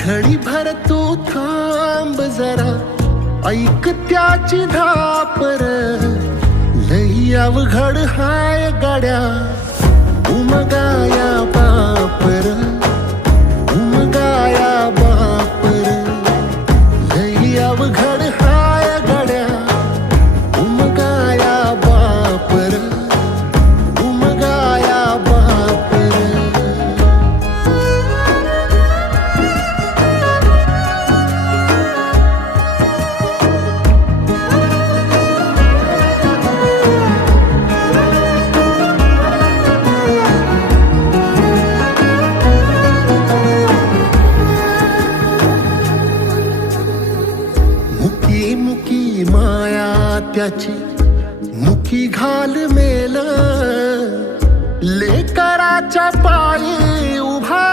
घडी भर तू थांब जरा, ऐक त्याची धापर. लई अवघड हाय गड्या उमगाया बापर, उमगाया बापर. लई अवघड हाय गड्या उमगाया बापर, उमगाया बापर. मुकी मुकी माया त्याची, मुकी घाल मेल. लेकराच्या पायी उभा